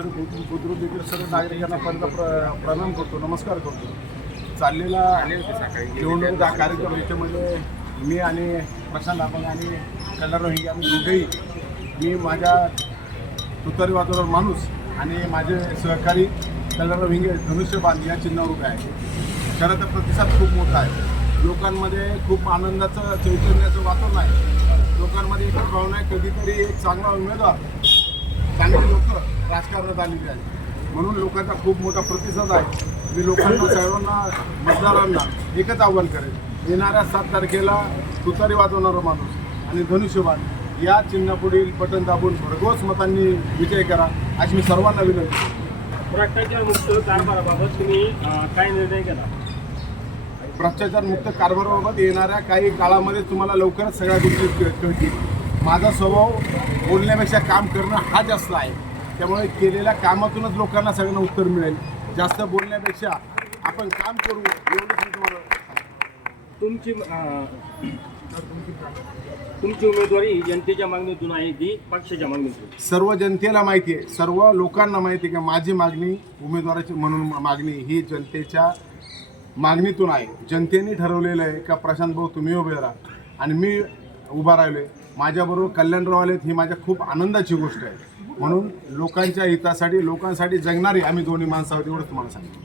सर्व बुद्रुक देखील सर्व नागरिकांना प्रणाम करतो, नमस्कार करतो. चाललेला निवडणूक हा कार्यक्रम याच्यामध्ये मी आणि प्रशांत आपण आणि कल्याण रोहिंगे आम्ही दोघेही, मी माझ्या तुतारी वाजवणारा माणूस आणि माझे सहकारी कल्याण रोहिंगे धनुष्यबाण या चिन्हावर उभे आहे. खरं तर प्रतिसाद खूप मोठा आहे. लोकांमध्ये खूप आनंदाचं चैतन्याचं वातावरण आहे. लोकांमध्ये एक भावना आहे, कधीतरी एक चांगला उमेदवार, चांगली लोक राजकारणात आलेली आहेत म्हणून लोकांचा खूप मोठा प्रतिसाद आहे. मी लोकांना सर्वांना मतदारांना एकच आव्हान करेन, येणाऱ्या 7 तारखेला तुतारी वाजवणारा माणूस आणि धनुष्यबाण या चिन्हापुढील बटन दाबून भरघोस मतांनी विजय करा अशी मी सर्वांना विनंती करतो. भ्रष्टाचार मुक्त कारभाराबाबत तुम्ही काय निर्णय केला? भ्रष्टाचार मुक्त कारभाराबाबत येणाऱ्या काही काळामध्ये तुम्हाला लवकरच सगळ्या गोष्टी कळतील. माझा स्वभाव बोलण्यापेक्षा काम करणं हा जास्त आहे. त्यामुळे केलेल्या कामातूनच लोकांना सगळ्यांना उत्तर मिळेल. जास्त बोलण्यापेक्षा आपण काम करू एवढंच मी तुम्हाला. तुमची उमेदवारी जनतेच्या मागणीतून आहे की पक्षाच्या मागणीतून? सर्व जनतेला माहिती आहे, सर्व लोकांना माहिती आहे की माझी मागणी उमेदवाराची म्हणून मागणी ही जनतेच्या मागणीतून आहे. जनतेने ठरवलेलं आहे का प्रशांत भाऊ तुम्ही उभे राहा आणि मी उभा राहिलो. माझ्याबरोबर कल्याणराव आलेत ही माझ्या खूप आनंदाची गोष्ट आहे. म्हणून लोकांच्या हितासाठी लोकांसाठी जगणारी आम्ही दोन्ही माणसं आहोत एवढंच तुम्हाला सांगितलं.